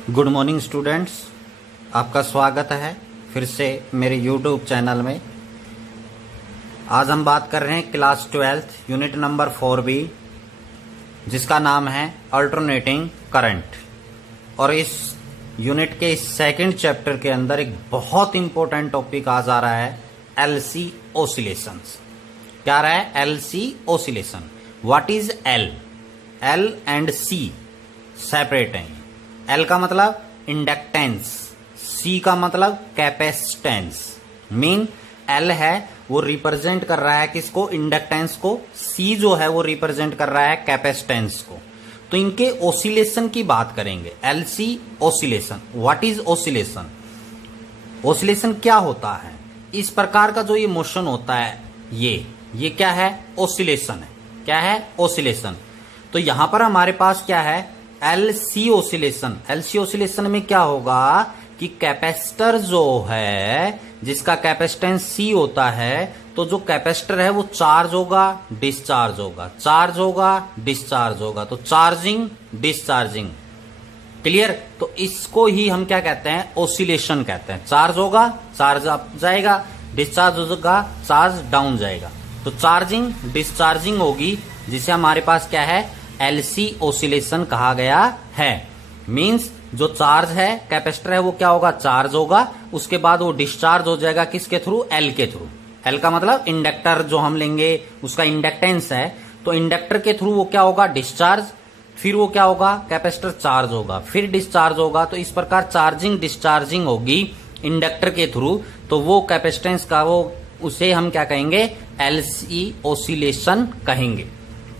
Good morning students, आपका स्वागत है फिर से मेरे यूट्यूब चैनल में। आज हम बात कर रहे हैं क्लास 12 यूनिट नंबर 4B, जिसका नाम है अल्टरनेटिंग करंट। और इस यूनिट के इस सेकंड चैप्टर के अंदर एक बहुत इंपॉर्टेंट टॉपिक आज आ रहा है, एलसी ऑसिलेशंस। क्या आ रहा है? LC oscillation. What is L? L and C separate हैं। एल का मतलब इंडक्टेंस, सी का मतलब कैपेसिटेंस। मीन एल है वो रिप्रेजेंट कर रहा है किसको? इंडक्टेंस को। सी जो है वो रिप्रेजेंट कर रहा है कैपेसिटेंस को। तो इनके ऑसिलेशन की बात करेंगे। LC oscillation. What is oscillation? Oscillation क्या होता है? इस प्रकार का जो ये मोशन होता है, ये क्या है? ऑसिलेशन है। क्या है? ऑसिलेशन। तो यहां पर हमारे पास क्या है? LC oscillation. एलसी ऑसिलेशन में क्या होगा कि कैपेसिटर जो है, जिसका कैपेसिटेंस सी होता है, तो जो कैपेसिटर है वो चार्ज होगा, डिस्चार्ज होगा, चार्ज होगा, डिस्चार्ज होगा। तो चार्जिंग डिस्चार्जिंग। क्लियर? तो इसको ही हम क्या कहते हैं? ऑसिलेशन कहते हैं। चार्ज होगा, चार्ज अप जाएगा, डिस्चार्ज होगा, चार्ज डाउन जाएगा। तो चार्जिंग डिस्चार्जिंग होगी, जिसे हमारे पास क्या है? एलसी ऑसिलेशन कहा गया है। मींस जो चार्ज है, कैपेसिटर है, वो क्या होगा? चार्ज होगा। उसके बाद वो डिस्चार्ज हो जाएगा किसके थ्रू? एल के थ्रू। एल का मतलब इंडक्टर जो हम लेंगे, उसका इंडक्टेंस है, तो इंडक्टर के थ्रू वो क्या होगा? डिस्चार्ज। फिर वो क्या होगा? कैपेसिटर चार्ज होगा, फिर डिस्चार्ज होगा। तो इस प्रकार चार्जिंग डिस्चार्जिंग होगी इंडक्टर के थ्रू। तो वो कैपेसिटेंस का उसे हम क्या कहेंगे? एलसी ऑसिलेशन कहेंगे।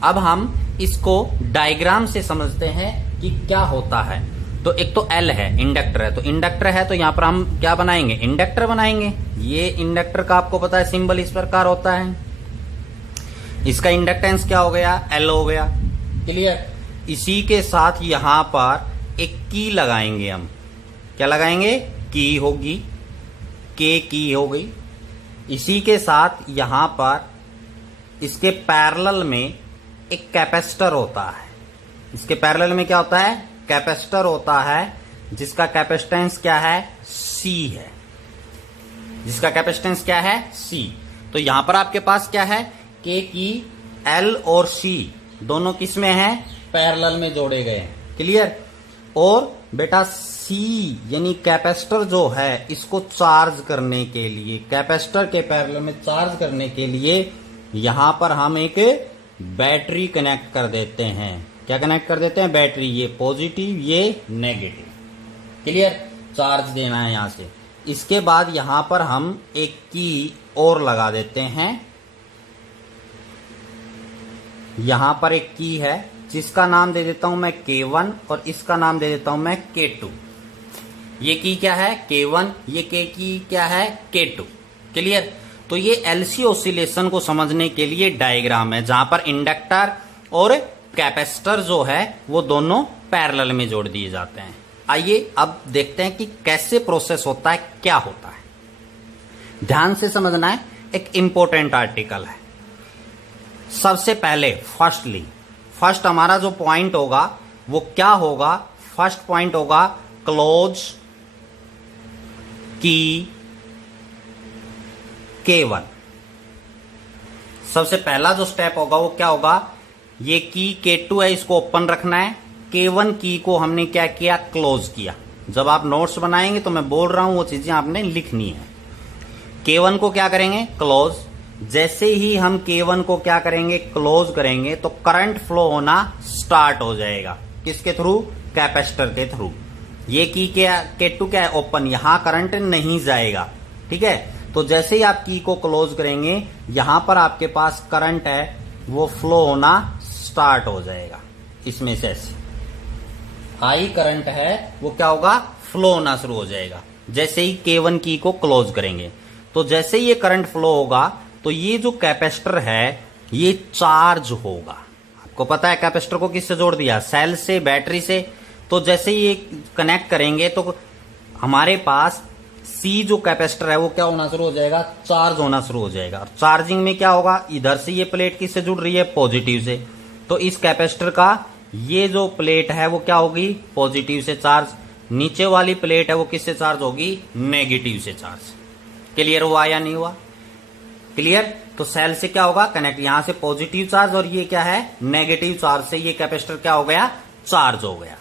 अब हम इसको डायग्राम से समझते हैं कि क्या होता है। तो एक तो एल है, इंडक्टर है। तो इंडक्टर है तो यहां पर हम क्या बनाएंगे? इंडक्टर बनाएंगे। ये इंडक्टर का आपको पता है सिंबल इस प्रकार होता है। इसका इंडक्टेंस क्या हो गया? एल हो गया। क्लियर? इसी के साथ यहां पर एक की लगाएंगे हम। क्या लगाएंगे? की होगी, के की हो गई। इसी के साथ यहां पर इसके पैरेलल में एक कैपेसिटर होता है। इसके पैरेलल में क्या होता है? कैपेसिटर होता है, जिसका कैपेसिटेंस क्या है? सी है। जिसका कैपेसिटेंस क्या है? सी। तो यहां पर आपके पास क्या है? के की एल और सी दोनों किस में है? पैरेलल में जोड़े गए हैं। क्लियर? और बेटा सी यानी कैपेसिटर जो है, इसको चार्ज करने के लिए, कैपेसिटर के पैरेलल में चार्ज करने के लिए यहां पर हम एक बैटरी कनेक्ट कर देते हैं। क्या कनेक्ट कर देते हैं? बैटरी। ये पॉजिटिव, ये नेगेटिव। क्लियर? चार्ज देना है यहां से। इसके बाद यहां पर हम एक की और लगा देते हैं। यहां पर एक की है, जिसका नाम दे देता हूं मैं K1 और इसका नाम दे देता हूं मैं K2। ये की क्या है? K1। ये के की क्या है? K2। क्लियर? तो ये एलसी ऑसिलेशन को समझने के लिए डायग्राम है, जहां पर इंडक्टर और कैपेसिटर जो है वो दोनों पैरेलल में जोड़ दिए जाते हैं। आइए अब देखते हैं कि कैसे प्रोसेस होता है, क्या होता है। ध्यान से समझना है, एक इंपॉर्टेंट आर्टिकल है। सबसे पहले फर्स्ट हमारा जो पॉइंट होगा वो क्या होगा? फर्स्ट पॉइंट होगा क्लोज की K1। सबसे पहला जो स्टेप होगा वो क्या होगा? ये की K2 है, इसको ओपन रखना है। K1 की को हमने क्या किया? क्लोज किया। जब आप नोट्स बनाएंगे तो मैं बोल रहा हूं वो चीजें आपने लिखनी है। K1 को क्या करेंगे? क्लोज। जैसे ही हम K1 को क्या करेंगे? क्लोज करेंगे, तो करंट फ्लो होना स्टार्ट हो जाएगा। किसके थ्रू? कैपेसिटर के थ्रू। ये की क्या? K2 क्या है? ओपन। यहां करंट नहीं जाएगा। ठीक है? तो जैसे ही आप की को क्लोज करेंगे, यहां पर आपके पास करंट है वो फ्लो होना स्टार्ट हो जाएगा। इसमें से ऐसे हाई करंट है वो क्या होगा? फ्लो होना शुरू हो जाएगा जैसे ही K1 की को क्लोज करेंगे। तो जैसे ही ये करंट फ्लो होगा, तो ये जो कैपेसिटर है ये चार्ज होगा। आपको पता है कैपेसिटर को किससे जोड़ दिया? सेल से, बैटरी से। तो जैसे ही ये कनेक्ट करेंगे तो हमारे पास सी जो कैपेसिटर है वो क्या होना शुरू हो जाएगा? चार्ज होना शुरू हो जाएगा। और चार्जिंग में क्या होगा? इधर से ये प्लेट किससे जुड़ रही है? पॉजिटिव से। तो इस कैपेसिटर का ये जो प्लेट है वो क्या होगी? पॉजिटिव से चार्ज। नीचे वाली प्लेट है वो किससे चार्ज होगी, नेगेटिव से चार्ज। क्लियर हुआ या नहीं हुआ, क्लियर। तो सेल से क्या होगा कनेक्ट, यहां से पॉजिटिव चार्ज और ये क्या है नेगेटिव चार्ज से ये कैपेसिटर क्या हो गया, चार्ज हो गया।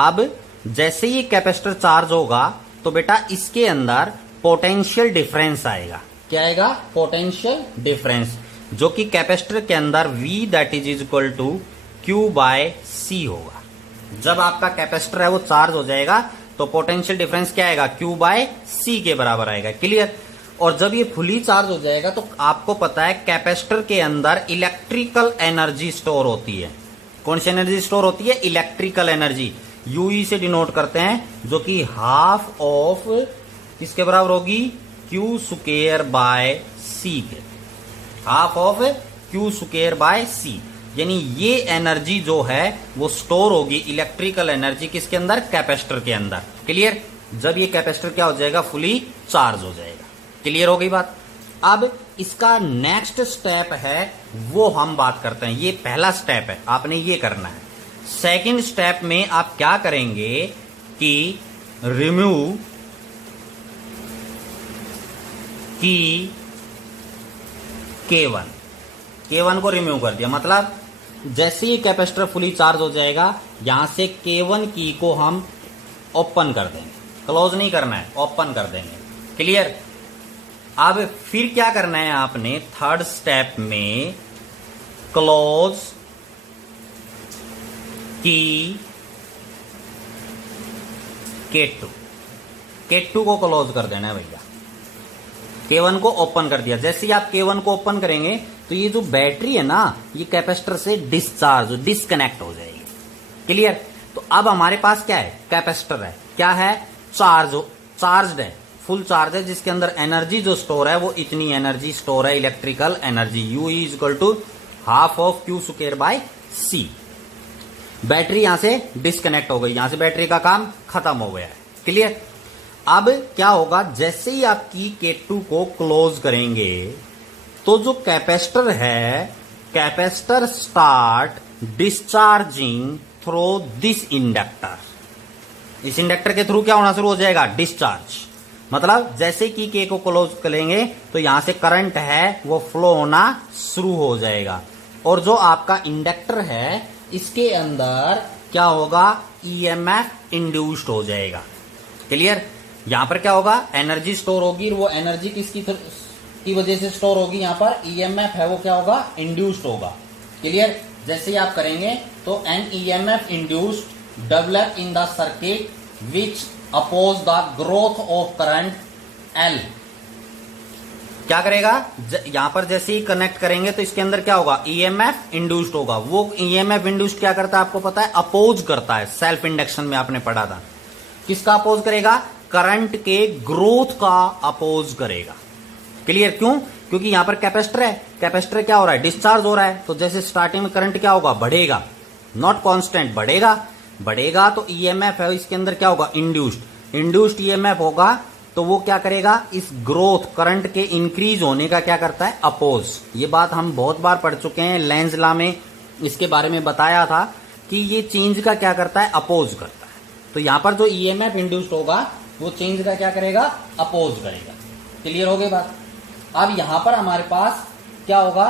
अब जैसे ये कैपेसिटर चार्ज होगा तो बेटा इसके अंदर पोटेंशियल डिफरेंस आएगा। क्या आएगा, पोटेंशियल डिफरेंस, जो कि कैपेसिटर के अंदर V that is equal to Q by C होगा। जब आपका कैपेसिटर है वो चार्ज हो जाएगा तो पोटेंशियल डिफरेंस क्या आएगा, Q बाय C के बराबर आएगा। क्लियर। और जब ये फुली चार्ज हो जाएगा तो आपको पता है कैपेसिटर के अंदर इलेक्ट्रिकल एनर्जी स्टोर होती है। कौन सी एनर्जी स्टोर होती है, इलेक्ट्रिकल एनर्जी, यूई से डिनोट करते हैं, जो कि हाफ ऑफ किसके बराबर होगी, Q स्क्वायर बाय C के, half of Q square by C। यानी ये एनर्जी जो है वो स्टोर होगी, इलेक्ट्रिकल एनर्जी किसके अंदर, कैपेसिटर के अंदर। क्लियर। जब ये कैपेसिटर क्या हो जाएगा, फुली चार्ज हो जाएगा। क्लियर हो गई बात। अब इसका नेक्स्ट स्टेप है वो हम बात करते हैं। ये पहला स्टेप है, आपने ये करना है। सेकंड स्टेप में आप क्या करेंगे कि रिमूव की K1 को रिमूव कर दिया। मतलब जैसे ही कैपेसिटर फुली चार्ज हो जाएगा यहां से K1 की को हम ओपन कर देंगे, क्लोज नहीं करना है, ओपन कर देंगे। क्लियर। अब फिर क्या करना है आपने, थर्ड स्टेप में क्लोज की K2 को क्लोज कर देना है भैया। K1 को ओपन कर दिया। जैसे ही आप K1 को ओपन करेंगे तो ये जो बैटरी है ना ये कैपेसिटर से डिस्कनेक्ट हो जाएगी। क्लियर। तो अब हमारे पास क्या है, कैपेसिटर है, क्या है, चार्ज है, फुल चार्ज है, जिसके अंदर एनर्जी जो स्टोर है वो इतनी एनर्जी स्टोर है, electrical energy, U is equal to half of Q square by C। Battery यहां से डिस्कनेक्ट हो गई, यहां से बैटरी का काम खत्म हो गया है। क्लियर। अब क्या होगा, जैसे ही आपकी K2 को क्लोज करेंगे तो जो कैपेसिटर है, capacitor start discharging through this inductor. इस इंडक्टर के थ्रू क्या होना शुरू हो जाएगा, डिस्चार्ज। मतलब जैसे कि K को क्लोज करेंगे तो यहां से करंट है वो फ्लो होना शुरू हो जाएगा। और जो आपका इंडक्टर है इसके अंदर क्या होगा, EMF इंड्यूस्ड हो जाएगा। क्लियर। यहां पर क्या होगा, एनर्जी स्टोर होगी, वो एनर्जी की वजह से स्टोर होगी, यहां पर EMF है वो क्या होगा, इंड्यूस्ड होगा। क्लियर। जैसे ही आप करेंगे तो an EMF induced develop in the circuit which oppose the growth of current L। क्या करेगा, यहां पर जैसे ही कनेक्ट करेंगे तो इसके अंदर क्या होगा, EMF इंड्यूस्ड होगा। वो EMF इंड्यूस्ड क्या करता है आपको पता है, अपोज करता है। सेल्फ इंडक्शन में आपने पढ़ा था। किसका अपोज करेगा, करंट के ग्रोथ का अपोज करेगा। क्लियर। क्यों, क्योंकि यहां पर कैपेसिटर है, कैपेसिटर क्या हो रहा है, डिस्चार्ज हो रहा है। तो जैसे स्टार्टिंग में करंट क्या होगा, बढ़ेगा, नॉट कांस्टेंट, बढ़ेगा तो EMF है इसके अंदर क्या होगा, इंड्यूस्ड EMF होगा। तो वो क्या करेगा, इस ग्रोथ करंट के इंक्रीज होने का क्या करता है, अपोज। ये बात हम बहुत बार पढ़ चुके हैं, लेंज लॉ में इसके बारे में बताया था कि ये चेंज का क्या करता है, अपोज करता है। तो यहां पर जो EMF इंड्यूस्ड होगा वो चेंज का क्या करेगा, अपोज करेगा। क्लियर हो गई बात। अब यहां पर हमारे पास क्या होगा,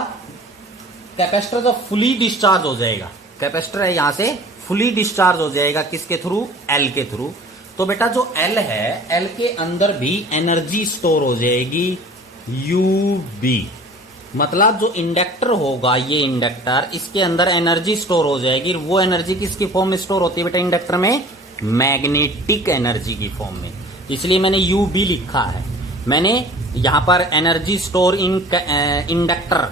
कैपेसिटर जो फुली डिस्चार्ज हो जाएगा, कैपेसिटर है यहां से फुली डिस्चार्ज हो जाएगा, किसके थ्रू, L के थ्रू। तो बेटा जो L है, L के अंदर भी एनर्जी स्टोर हो जाएगी, UB। मतलब जो इंडक्टर होगा, ये इंडक्टर, इसके अंदर एनर्जी स्टोर हो जाएगी। वो एनर्जी किसकी फॉर्म में स्टोर होती है बेटा इंडक्टर में, मैग्नेटिक एनर्जी की फॉर्म में। इसलिए मैंने UB लिखा है। मैंने यहां पर एनर्जी स्टोर इन इंडक्टर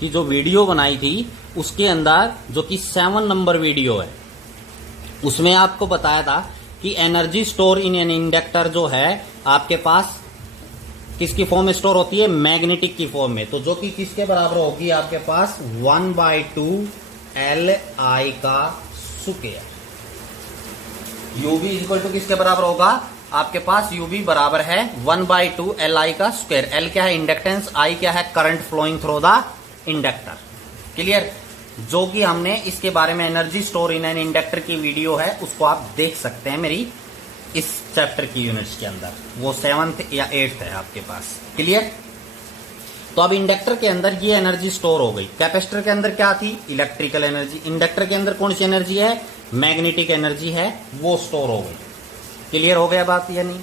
की जो वीडियो बनाई थी उसके अंदर, जो कि 7 नंबर वीडियो है, उसमें आपको बताया था कि energy store in an inductor जो है आपके पास किसकी फॉर्म में स्टोर होती है, मैग्नेटिक की फॉर्म में। तो जो कि किसके बराबर होगी आपके पास, 1/2 LI का स्क्वायर। UB इक्वल टू किसके बराबर होगा आपके पास, UB बराबर है 1/2 LI का स्क्वायर। L क्या है, इंडक्टेंस, I क्या है, current flowing through the inductor. Clear. जो कि हमने इसके बारे में energy store in an inductor की वीडियो है, उसको आप देख सकते हैं मेरी इस चैप्टर की यूनिट्स के अंदर, वो 7th या 8th है आपके पास। क्लियर? तो अब इंडक्टर के अंदर ये एनर्जी स्टोर हो गई। कैपेसिटर के अंदर क्या थी? Electrical energy. इंडक्टर के अंदर कौन सी एनर्जी है? मैग्नेटिक एनर्जी है, वो स्टोर हो गई। क्लियर हो गया बात या नहीं?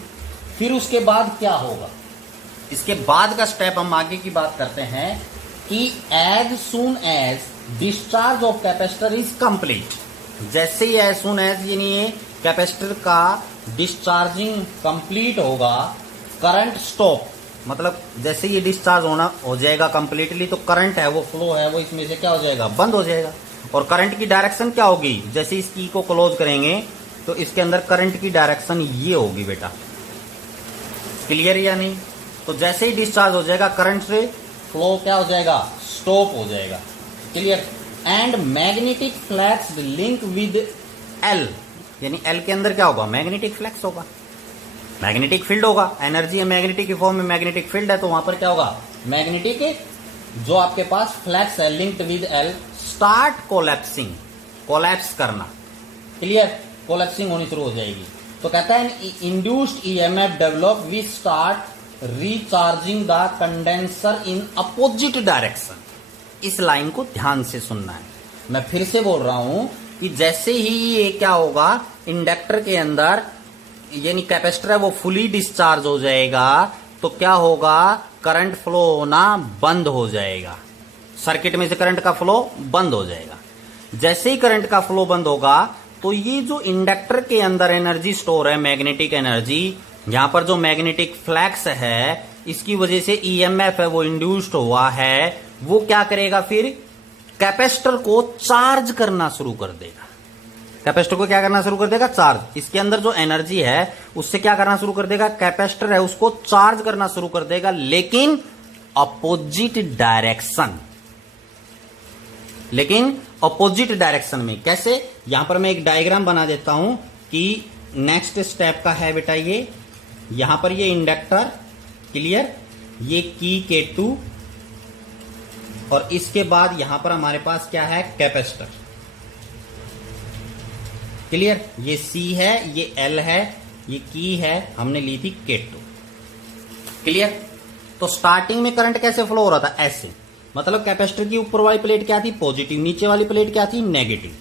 फिर उसके बाद क्या होगा? इसके बाद का स्टेप हम आगे की बात करते हैं कि as soon as discharge of capacitor is complete, जैसे ही एज सुन एज यानी ये कैपेसिटर का डिस्चार्जिंग कंप्लीट होगा, करंट स्टॉप, मतलब जैसे ये डिस्चार्ज होना हो जाएगा कंप्लीटली, तो करंट है वो फ्लो है वो इसमें से क्या हो जाएगा? बंद हो जाएगा। और करंट की डायरेक्शन क्या होगी? जैसे इस की को क्लोज करेंगे तो इसके अंदर करंट की डायरेक्शन ये होगी बेटा। क्लियर या नहीं? तो जैसे ही डिस्चार्ज हो जाएगा करंट से फ्लो क्या हो जाएगा? स्टॉप हो जाएगा। Clear? And magnetic flux link with L, यानी एल के अंदर क्या होगा? मैग्नेटिक फ्लक्स होगा, मैग्नेटिक फील्ड होगा। एनर्जी है मैग्नेटिक की फॉर्म में, मैग्नेटिक फील्ड है, तो वहां पर क्या होगा? मैग्नेटिक जो आपके पास फ्लक्स है linked with L start collapsing, collapse करना। क्लियर? कोलैप्सिंग होनी शुरू हो जाएगी। तो कहता है induced EMF develop we start recharging the condenser in opposite direction. इस लाइन को ध्यान से सुनना है। मैं फिर से बोल रहा हूं कि जैसे ही ये क्या होगा, इंडक्टर के अंदर यानी कैपेसिटर है वो फुली डिस्चार्ज हो जाएगा, तो क्या होगा? करंट फ्लो होना बंद हो जाएगा, सर्किट में से करंट का फ्लो बंद हो जाएगा। जैसे ही करंट का फ्लो बंद होगा तो ये जो इंडक्टर के अंदर एनर्जी स्टोर है, मैग्नेटिक एनर्जी, यहां पर जो मैग्नेटिक फ्लक्स है इसकी वजह से ईएमएफ है वो इंड्यूस्ड हुआ है, वो क्या करेगा? फिर कैपेसिटर को चार्ज करना शुरू कर देगा। कैपेसिटर को क्या करना शुरू कर देगा? चार्ज। इसके अंदर जो एनर्जी है उससे क्या करना शुरू कर देगा? कैपेसिटर है उसको चार्ज करना शुरू कर देगा, लेकिन अपोजिट डायरेक्शन, लेकिन अपोजिट डायरेक्शन में। कैसे? यहां पर मैं एक डायग्राम बना देता हूं कि नेक्स्ट स्टेप का है बेटा ये। यहां पर ये इंडक्टर, क्लियर, ये की K2, और इसके बाद यहां पर हमारे पास क्या है? कैपेसिटर। क्लियर? ये C है, ये L है, ये की है, हमने ली थी K2। क्लियर? तो स्टार्टिंग में करंट कैसे फ्लो हो रहा था? ऐसे, मतलब कैपेसिटर की ऊपर वाली प्लेट क्या थी? पॉजिटिव, नीचे वाली प्लेट क्या थी? नेगेटिव।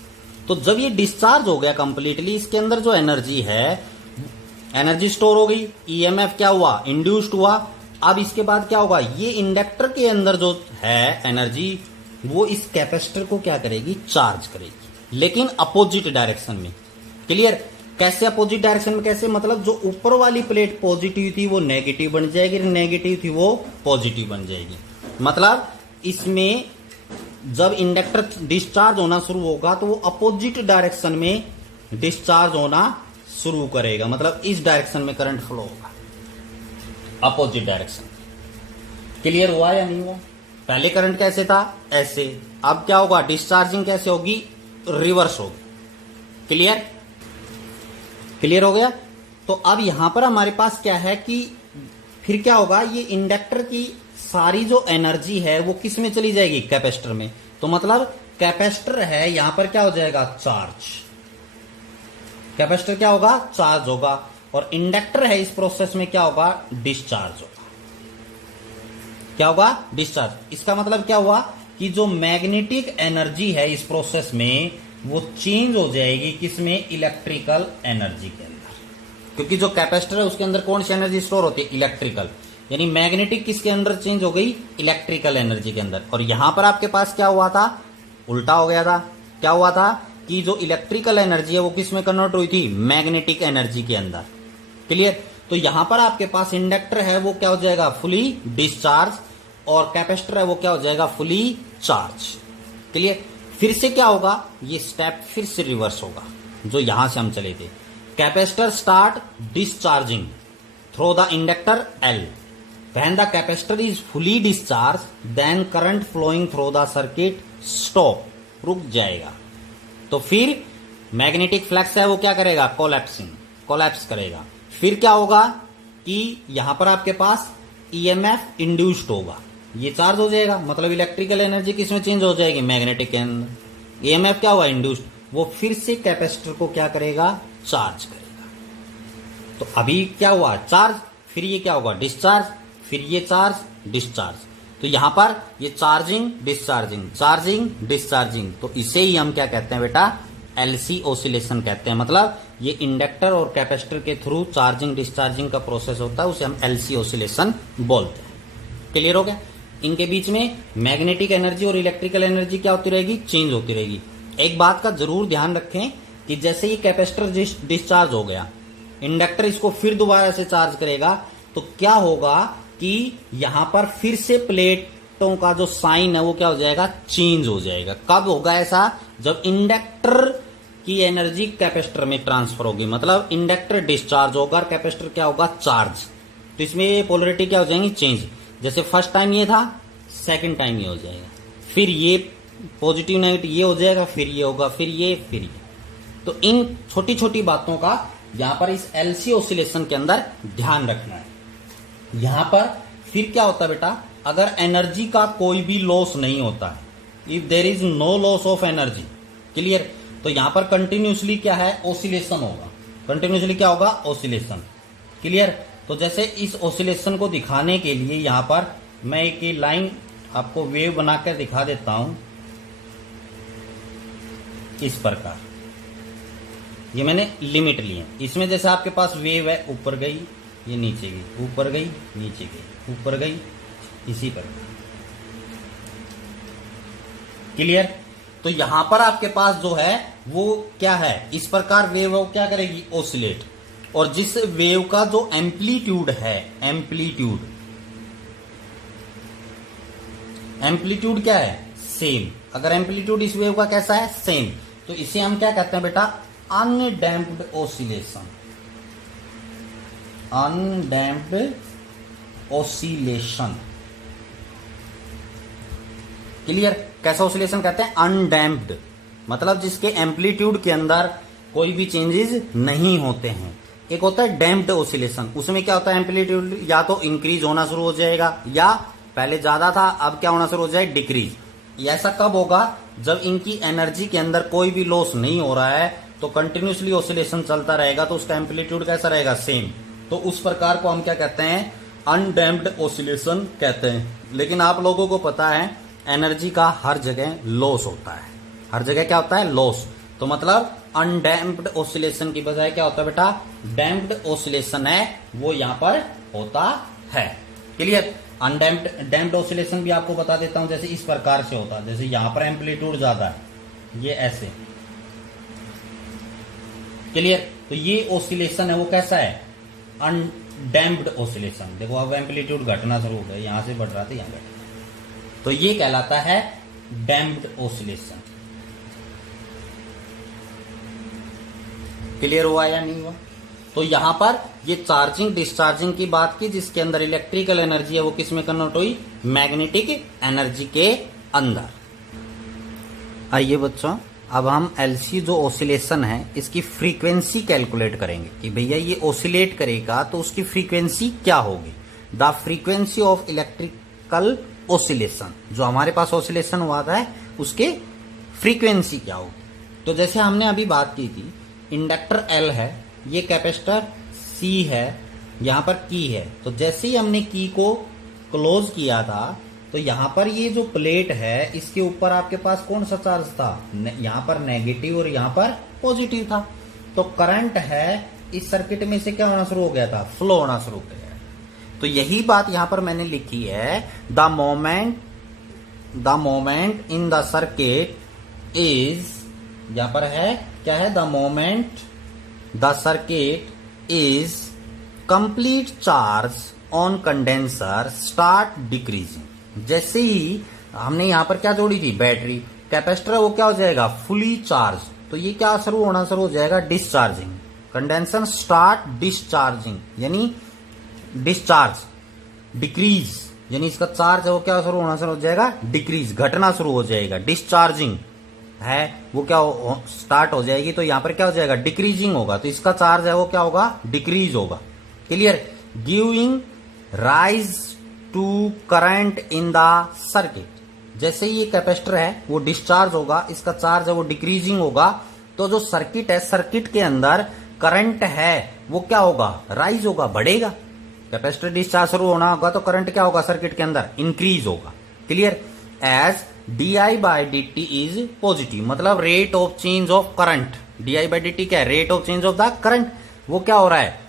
तो जब ये डिस्चार्ज हो गया कंप्लीटली, इसके अंदर जो एनर्जी है, एनर्जी स्टोर हो गई, ईएमएफ क्या हुआ? इंड्यूस्ड हुआ। अब इसके बाद क्या होगा? ये इंडक्टर के अंदर जो है एनर्जी वो इस कैपेसिटर को क्या करेगी? चार्ज करेगी, लेकिन अपोजिट डायरेक्शन में। क्लियर? कैसे अपोजिट डायरेक्शन में? कैसे? मतलब जो ऊपर वाली प्लेट पॉजिटिव थी वो नेगेटिव बन जाएगी, नेगेटिव थी वो पॉजिटिव बन जाएगी। मतलब इसमें जब इंडक्टर डिस्चार्ज होना शुरू होगा तो वो अपोजिट डायरेक्शन में डिस्चार्ज होना शुरू करेगा, मतलब इस डायरेक्शन में करंट फ्लो होगा, अपोजिट डायरेक्शन। क्लियर हुआ या नहीं हुआ? पहले करंट कैसे था? ऐसे। अब क्या होगा? डिस्चार्जिंग कैसे होगी? रिवर्स होगी। क्लियर? क्लियर हो गया? तो अब यहां पर हमारे पास क्या है कि फिर क्या होगा? ये इंडक्टर की सारी जो एनर्जी है वो किस में चली जाएगी? कैपेसिटर में। तो मतलब कैपेसिटर है यहां पर क्या हो जाएगा? चार्ज। कैपेसिटर क्या होगा? चार्ज होगा। और इंडक्टर है इस प्रोसेस में क्या होगा? डिस्चार्ज होगा। क्या होगा? डिस्चार्ज। इसका मतलब क्या हुआ कि जो मैग्नेटिक एनर्जी है इस प्रोसेस में वो चेंज हो जाएगी किसमें? इलेक्ट्रिकल एनर्जी के अंदर, क्योंकि जो कैपेसिटर है उसके अंदर कौन सी एनर्जी स्टोर होती है? इलेक्ट्रिकल। यानी मैग्नेटिक किसके अंदर चेंज हो गई? इलेक्ट्रिकल एनर्जी के अंदर। और यहां पर आपके पास क्या हुआ था? उल्टा हो गया था। क्या हुआ था कि जो इलेक्ट्रिकल एनर्जी है वो किस में कन्वर्ट हुई थी? मैग्नेटिक एनर्जी के अंदर। क्लियर? तो यहां पर आपके पास इंडक्टर है वो क्या हो जाएगा? फुली डिस्चार्ज, और कैपेसिटर है वो क्या हो जाएगा? Fully charge. क्लियर? फिर से क्या होगा? ये स्टेप फिर से रिवर्स होगा जो यहां से हम चले थे। Capacitor start discharging through the inductor L। When the capacitor is fully discharged, then current flowing through the circuit stop, रुक जाएगा। तो फिर मैग्नेटिक फ्लक्स है वो क्या करेगा? कोलैप्सिंग, कोलैप्स करेगा। फिर क्या होगा कि यहां पर आपके पास EMF इंड्यूस्ड होगा, ये चार्ज हो जाएगा, मतलब इलेक्ट्रिकल एनर्जी किसमें चेंज हो जाएगी? मैग्नेटिक के अंदर। ईएमएफ क्या हुआ, इंड्यूस्ड, वो फिर से कैपेसिटर को क्या करेगा, चार्ज करेगा। तो अभी क्या हुआ, चार्ज, फिर ये क्या होगा, डिस्चार्ज, फिर ये चार्ज डिस्चार्ज। तो यहां पर ये चार्जिंग डिस्चार्जिंग, चार्जिंग डिस्चार्जिंग, तो इसे ही हम क्या कहते हैं बेटा, एलसी ऑसिलेशन कहते हैं। मतलब ये इंडक्टर और कैपेसिटर के थ्रू चार्जिंग डिस्चार्जिंग का प्रोसेस होता है, उसे हम एलसी ऑसिलेशन बोलते हैं। क्लियर हो गया। इनके बीच में मैग्नेटिक एनर्जी और इलेक्ट्रिकल एनर्जी क्या होती रहेगी, चेंज होती रहेगी। एक बात का जरूर ध्यान रखें कि जैसे ये कैपेसिटर डिस्चार्ज हो गया, इंडक्टर इसको फिर दोबारा से चार्ज करेगा, तो क्या होगा कि यहां पर फिर से प्लेटों का जो साइन है वो क्या हो जाएगा, चेंज हो जाएगा। कब होगा ऐसा, जब इंडक्टर की एनर्जी कैपेसिटर में ट्रांसफर होगी, मतलब इंडक्टर डिस्चार्ज होगा और कैपेसिटर क्या होगा, चार्ज। तो इसमें पोलरिटी क्या हो जाएंगी, चेंज। जैसे फर्स्ट टाइम ये था, सेकंड टाइम ये हो जाएगा, फिर ये पॉजिटिव नेगेटिव ये हो जाएगा, फिर ये होगा, फिर ये, फिर ये। तो इन छोटी छोटी बातों का यहां पर इस एलसी ऑसिलेशन के अंदर ध्यान रखना है। यहां पर फिर क्या होता है बेटा, अगर एनर्जी का कोई भी लॉस नहीं होता है, if there is no loss of energy, clear, तो यहां पर कंटिन्यूसली क्या है, ऑसिलेशन होगा। कंटिन्यूसली क्या होगा, ऑसिलेशन, क्लियर। तो जैसे इस ऑसिलेशन को दिखाने के लिए यहां पर मैं एक लाइन आपको वेव बनाकर दिखा देता हूं, इस प्रकार। ये मैंने लिमिट ली है। इसमें जैसे आपके पास वेव है, ऊपर गई, ये नीचे गई, ऊपर गई, नीचे गई, ऊपर गई, इसी प्रकार, क्लियर। तो यहां पर आपके पास जो है वो क्या है, इस प्रकार वेव वो क्या करेगी, ऑसिलेट। और जिस वेव का जो एम्पलीट्यूड है, एम्पलीट्यूड क्या है, सेम। अगर एम्पलीट्यूड इस वेव का कैसा है, सेम, तो इसे हम क्या कहते हैं बेटा, undamped oscillation. Undamped oscillation, clear. कैसा ऑसिलेशन कहते हैं, अनडैम्प्ड, मतलब जिसके एम्पलीट्यूड के अंदर कोई भी चेंजेस नहीं होते हैं। एक होता है डैम्प्ड ऑसिलेशन, उसमें क्या होता है, एम्पलीट्यूड या तो इंक्रीज होना शुरू हो जाएगा, या पहले ज्यादा था अब क्या होना शुरू हो जाए, डिक्रीज। ऐसा कब होगा, जब इनकी एनर्जी के अंदर कोई भी लॉस नहीं हो रहा है, तो कंटिन्यूसली ऑसिलेशन चलता रहेगा, तो उसका एम्पलीट्यूड कैसा रहेगा, सेम। तो उस प्रकार को हम क्या कहते हैं, अनडैम्प्ड ऑसिलेशन कहते हैं। लेकिन आप लोगों को पता है एनर्जी का हर जगह लॉस होता है, हर जगह क्या होता है, लॉस। तो मतलब अनडैम्प्ड ऑसिलेशन की बजाय क्या होता है बेटा, डैम्प्ड ऑसिलेशन है वो यहां पर होता है, क्लियर। डैम्प्ड ऑसिलेशन भी आपको बता देता हूं, जैसे इस प्रकार से होता है। जैसे यहां पर एम्पलीट्यूड ज्यादा है, ये ऐसे, क्लियर। तो ये ऑसिलेशन है वो कैसा है, अनडैम्प्ड ऑसिलेशन। देखो अब एम्पलीट्यूड घटना शुरू हो गया, यहां से बढ़ रहा था, यहां घट, तो ये कहलाता है डैम्प्ड ऑसिलेशन। क्लियर हुआ या नहीं हुआ। तो यहां पर ये चार्जिंग डिस्चार्जिंग की बात की, जिसके अंदर इलेक्ट्रिकल एनर्जी है वो किस में कन्वर्ट हुई, मैग्नेटिक एनर्जी के अंदर। आइए बच्चों, अब हम एलसी जो ऑसिलेशन है इसकी फ्रीक्वेंसी कैलकुलेट करेंगे कि भैया ये ऑसिलेट करेगा तो उसकी फ्रीक्वेंसी क्या होगी। The frequency of electrical oscillation, जो हमारे पास ऑसिलेशन हुआ था उसके फ्रीक्वेंसी क्या होगी। तो जैसे हमने अभी बात की थी, इंडक्टर एल है, ये कैपेसिटर सी है, यहां पर की है। तो जैसे ही हमने की को क्लोज किया था, तो यहां पर ये जो प्लेट है इसके ऊपर आपके पास कौन सा चार्ज था, यहां पर नेगेटिव और यहां पर पॉजिटिव था। तो करंट है इस सर्किट में से क्या होना शुरू हो गया था, फ्लो होना शुरू हो गया। तो यही बात यहां पर मैंने लिखी है, the moment in the circuit is, यहां पर है क्या है, the moment the circuit is complete charge on condenser start decreasing. जैसे ही हमने यहां पर क्या जोड़ी थी, बैटरी, कैपेसिटर, वो क्या हो जाएगा, फुली चार्ज। तो ये क्या शुरू होना शुरू हो जाएगा, डिस्चार्जिंग। कंडेंसर स्टार्ट डिस्चार्जिंग, यानी डिस्चार्ज, डिक्रीज, यानी इसका चार्ज है वो क्या शुरू होना शुरू हो जाएगा, डिक्रीज, घटना शुरू हो जाएगा। डिस्चार्जिंग है वो क्या स्टार्ट हो जाएगी, तो यहां पर क्या हो जाएगा, डिक्रीजिंग होगा, तो इसका चार्ज है वो क्या होगा, डिक्रीज होगा, clear. Giving rise to current in the circuit, जैसे ही ये कैपेसिटर है वो डिस्चार्ज होगा, इसका चार्ज है वो डिक्रीजिंग होगा, तो जो सर्किट है, सर्किट के अंदर करंट है वो क्या होगा, राइज होगा, बढ़ेगा। कैपेसिटर डिस्चार्ज शुरू होना होगा तो करंट क्या होगा, सर्किट के अंदर इंक्रीज होगा। Clear. As di/dt is positive, मतलब rate of change of current. di/dt क्या है, rate of change of the current, वो क्या हो रहा है,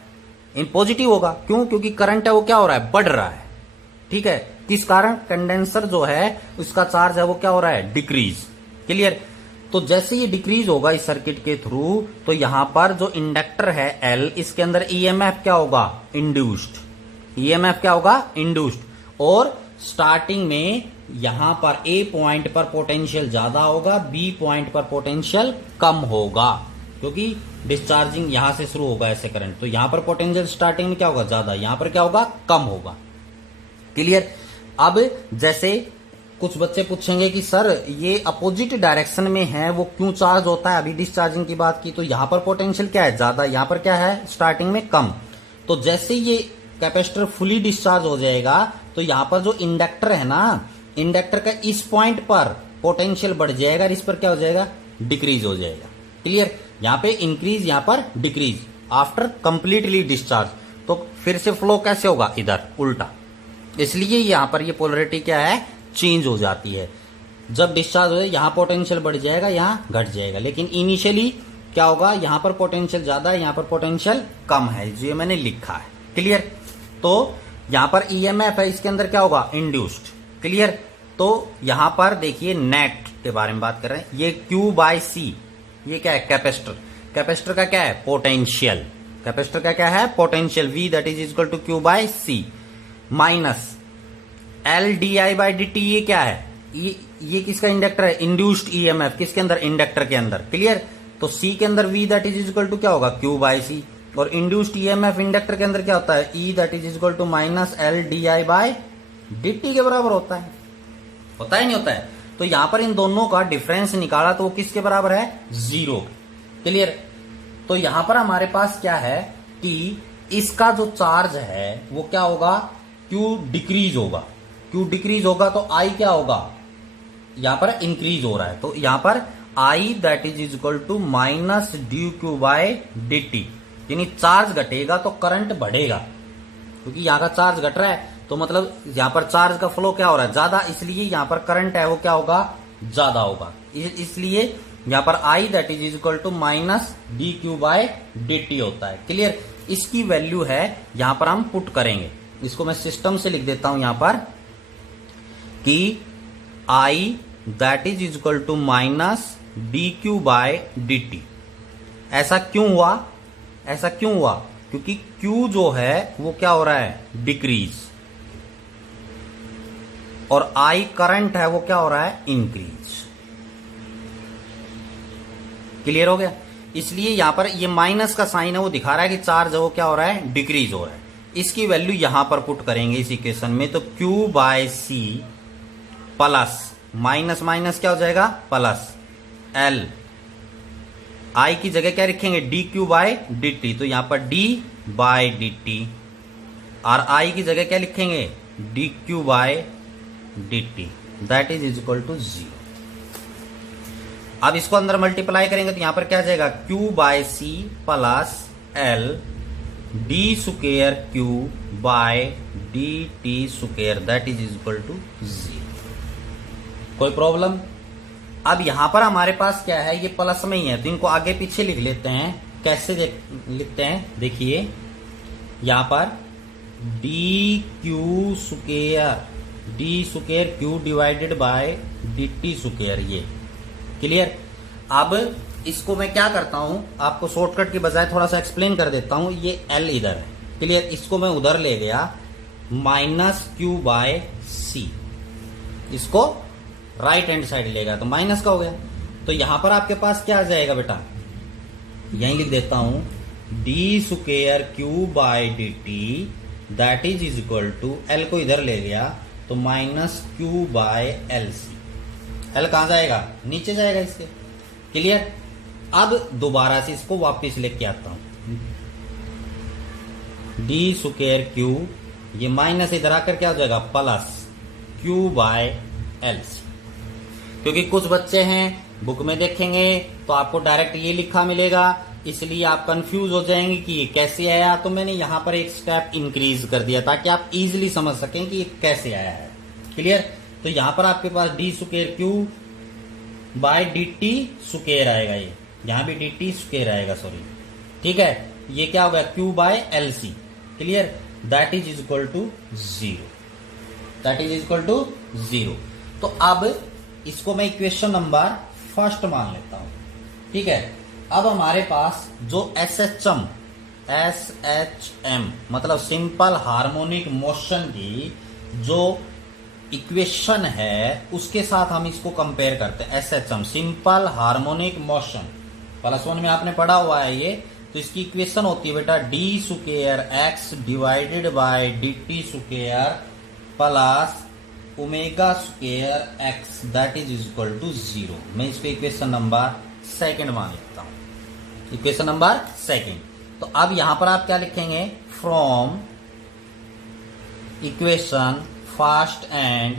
इन पॉजिटिव होगा। क्यों, क्योंकि करंट है वो क्या हो रहा है, बढ़ रहा है। ठीक है, किस कारण, कंडेंसर जो है उसका चार्ज है वो क्या हो रहा है, डिक्रीज। क्लियर। तो जैसे ये डिक्रीज होगा इस सर्किट के थ्रू, तो यहां पर जो इंडक्टर है L, इसके अंदर ईएमएफ क्या होगा, इंड्यूस्ड। ईएमएफ क्या होगा, इंड्यूस्ड। और स्टार्टिंग में यहां पर A पॉइंट पर पोटेंशियल ज्यादा होगा, B पॉइंट पर पोटेंशियल कम होगा, क्योंकि डिस्चार्जिंग यहां से शुरू होगा ऐसे करंट। तो यहां पर पोटेंशियल स्टार्टिंग में क्या होगा, ज्यादा, यहां पर क्या होगा, कम होगा। क्लियर। अब जैसे कुछ बच्चे पूछेंगे कि सर ये अपोजिट डायरेक्शन में है, वो क्यों चार्ज होता है, अभी डिस्चार्जिंग की बात की तो यहां पर पोटेंशियल क्या है, ज्यादा, यहां पर क्या है, स्टार्टिंग में कम। तो जैसे ये कैपेसिटर फुली डिस्चार्ज हो जाएगा तो यहां पर जो इंडक्टर है ना, इंडक्टर का इस पॉइंट पर पोटेंशियल बढ़ जाएगा, इस पर क्या हो जाएगा, डिक्रीज हो जाएगा। क्लियर। यहां पे इंक्रीज, यहां पर डिक्रीज आफ्टर कंप्लीटली डिस्चार्ज। तो फिर से फ्लो कैसे होगा, इधर उल्टा। इसलिए यहां पर ये पोलरिटी क्या है, चेंज हो जाती है। जब डिस्चार्ज हो जाए यहां पोटेंशियल बढ़ जाएगा, यहां घट जाएगा, लेकिन इनिशियली क्या होगा, यहां पर पोटेंशियल ज्यादा है, यहां पर पोटेंशियल कम है, जो ये मैंने लिखा है। क्लियर। तो यहां पर ईएमएफ है, इसके अंदर क्या होगा, इंड्यूस्ड। क्लियर। तो यहां पर देखिए नेट के बारे में बात कर रहे हैं, ये Q/C, ये क्या है, कैपेसिटर। कैपेसिटर का क्या है, पोटेंशियल। कैपेसिटर का क्या है, potential, V that is equal to Q/C minus LdI/dt, ये क्या है, ये किसका इंडक्टर है, इंड्यूस्ड ईएमएफ, किसके अंदर, इंडक्टर के अंदर। क्लियर। तो C के अंदर V that is equal to क्या होगा, Q/C, और इंड्यूस्ड ईएमएफ इंडक्टर के अंदर क्या होता है, E that is equal to minus LdI/dt के बराबर होता है नहीं होता है। तो यहां पर इन दोनों का डिफरेंस निकाला तो वो किसके बराबर है, 0। क्लियर। तो यहां पर हमारे पास क्या है कि इसका जो चार्ज है वो क्या होगा, Q डिक्रीज होगा। Q डिक्रीज होगा तो I क्या होगा, यहां पर इंक्रीज हो रहा है, तो यहां पर I that is equal to minus dQ/dt, यानी चार्ज घटेगा तो करंट बढ़ेगा, क्योंकि यहां का चार्ज घट रहा है तो मतलब यहां पर चार्ज का फ्लो क्या हो रहा है, ज्यादा, इसलिए यहां पर करंट है वो क्या होगा, ज्यादा होगा। इसलिए यहां पर I that is equal to minus dQ/dt होता है। क्लियर। इसकी वैल्यू है यहां पर हम पुट करेंगे, इसको मैं सिस्टम से लिख देता हूं यहां पर कि I that is equal to minus dQ/dt। ऐसा क्यों हुआ, ऐसा क्यों हुआ, क्योंकि Q जो है वो क्या हो रहा है, डिक्रीज, और I करंट है वो क्या हो रहा है, इंक्रीज। क्लियर हो गया। इसलिए यहां पर ये माइनस का साइन है वो दिखा रहा है कि चार्ज है वो क्या हो रहा है, डिक्रीज हो रहा है। इसकी वैल्यू यहां पर पुट करेंगे इस इक्वेशन में, तो Q/C प्लस माइनस माइनस क्या हो जाएगा, प्लस L, I की जगह क्या लिखेंगे, dQ/dt, तो यहां पर d/dt, और I की जगह क्या लिखेंगे, dQ/dt that is equal to 0। अब इसको अंदर मल्टीप्लाई करेंगे तो यहां पर क्या आ जाएगा, Q/C plus L d²Q/dt² that is equal to 0। कोई प्रॉब्लम। अब यहां पर हमारे पास क्या है, ये प्लस में ही है तो इनको आगे पीछे लिख लेते हैं। कैसे लिखते हैं, देखिए यहां पर d²Q डिवाइडेड बाय dt², ये। क्लियर। अब इसको मैं क्या करता हूं, आपको शॉर्टकट की बजाय थोड़ा सा एक्सप्लेन कर देता हूं। ये L इधर है, क्लियर, इसको मैं उधर ले गया, माइनस Q/C, इसको राइट हैंड साइड लेगा तो माइनस का हो गया। तो यहां पर आपके पास क्या आ जाएगा बेटा, यहीं लिख देता हूं, d²Q/dt that is equal to, L को इधर ले गया तो माइनस Q/LC। L कहां जाएगा, नीचे जाएगा इसके। क्लियर। अब दोबारा से इसको वापस लेके आता हूं, d²Q, ये माइनस इधर आकर क्या हो जाएगा, प्लस Q/LC। क्योंकि कुछ बच्चे हैं बुक में देखेंगे तो आपको डायरेक्ट ये लिखा मिलेगा, इसलिए आप कंफ्यूज हो जाएंगे कि ये कैसे आया। तो मैंने यहां पर एक स्टेप इंक्रीज कर दिया ताकि आप इजीली समझ सकें कि ये कैसे आया है। क्लियर? तो यहां पर आपके पास D square Q by D T square आएगा, ये यहां भी डी टी स्क्वायर आएगा, सॉरी, ठीक है। ये क्या होगा, Q by L C. Clear? That is equal to 0, that is equal to 0। तो अब इसको मैं इक्वेशन नंबर फर्स्ट मान लेता हूं, ठीक है। अब हमारे पास जो एसएचएम मतलब सिंपल हार्मोनिक मोशन की जो इक्वेशन है उसके साथ हम इसको कंपेयर करते हैं। एसएचएम सिंपल हार्मोनिक मोशन +1 में आपने पढ़ा हुआ है ये। तो इसकी इक्वेशन होती है बेटा D square X divided by D T square plus omega square X that is equal to 0। मैं इसको इक्वेशन नंबर सेकंड मान लेता हूं, इक्वेशन नंबर सेकंड। तो अब यहां पर आप क्या लिखेंगे, from equation first and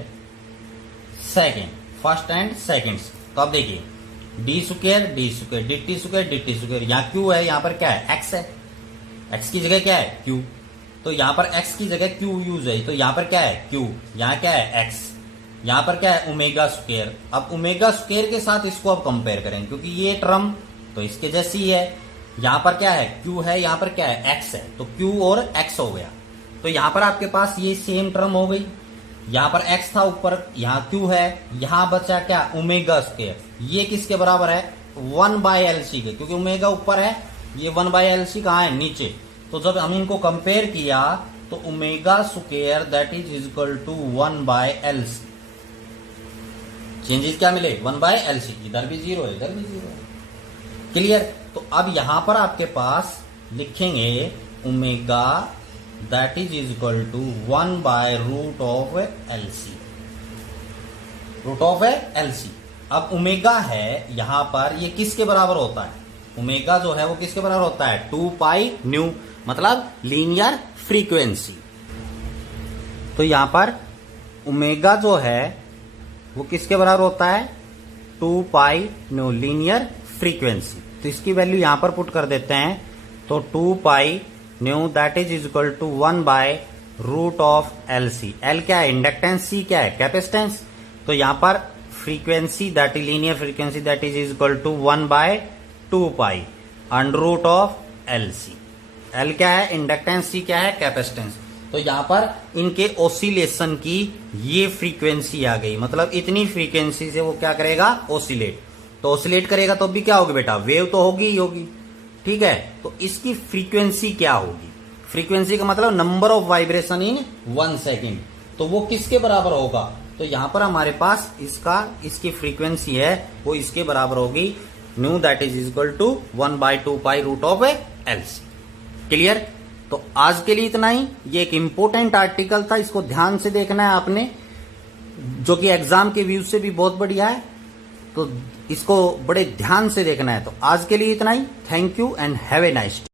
second. तो अब देखिए D square D T square, यहां क्यू है, यहां पर क्या है, एक्स है, एक्स की जगह क्या है, क्यू। तो यहां पर एक्स की जगह क्यू यूज है, तो यहां पर क्या है, क्यू, यहां क्या है, एक्स, यहां पर क्या है, ओमेगा स्क्वायर। अब ओमेगा स्क्वायर के साथ इसको अब कंपेयर करें, क्योंकि ये टर्म तो इसके जैसी ही है। यहां पर क्या है, क्यू है, यहां पर क्या है, एक्स है, तो क्यू और एक्स हो गया। तो यहां पर आपके पास ये सेम टर्म हो गई, यहां पर एक्स था ऊपर, यहां क्यू है, यहां बचा क्या, ओमेगा स्क्वायर। ये किसके बराबर है, 1/LC के, क्योंकि ओमेगा ऊपर है, ये 1/LC कहां है, नीचे। तो जब हम इनको कंपेयर किया तो omega square that is equal to 1/LC। Changes क्या मिले, 1/LC, इधर भी 0 है, इधर भी 0 है। क्लियर? तो अब यहां पर आपके पास लिखेंगे omega that is equal to 1/√LC, √LC। अब ओमेगा है यहां पर, ये किसके बराबर होता है, ओमेगा जो है वो किसके बराबर होता है, 2π/ν, मतलब लीनियर फ्रीक्वेंसी। तो यहां पर ओमेगा जो है वो किसके बराबर होता है, 2π/ν, लीनियर फ्रीक्वेंसी। तो इसकी वैल्यू यहां पर पुट कर देते हैं, तो 2π/ν that is equal to 1/√LC। L क्या है, इंडक्टेंस, सी क्या है, कैपेसिटेंस। तो यहां पर frequency that is linear frequency that is equal to 1/2π√LC। L क्या है, इंडक्टेंस, सी क्या है, कैपेसिटेंस। तो यहां पर इनके ऑसिलेशन की ये फ्रीक्वेंसी आ गई, मतलब इतनी फ्रीक्वेंसी से वो क्या करेगा, ऑसिलेट। तो ऑसिलेट करेगा तो भी क्या होगी बेटा, वेव तो होगी ही होगी, ठीक है। तो इसकी फ्रीक्वेंसी क्या होगी, फ्रीक्वेंसी का मतलब number of vibration in 1 second. तो वो किसके बराबर होगा, तो यहां पर हमारे पास इसकी फ्रीक्वेंसी है वो इसके बराबर होगी nu that is equal to 1/2π√LC। Clear? तो आज के लिए इतना ही। ये एक इंपॉर्टेंट आर्टिकल था, इसको ध्यान से देखना है आपने, जो कि एग्जाम के व्यू से भी बहुत बढ़िया है, तो इसको बड़े ध्यान से देखना है। तो आज के लिए इतना ही। Thank you and have a nice day.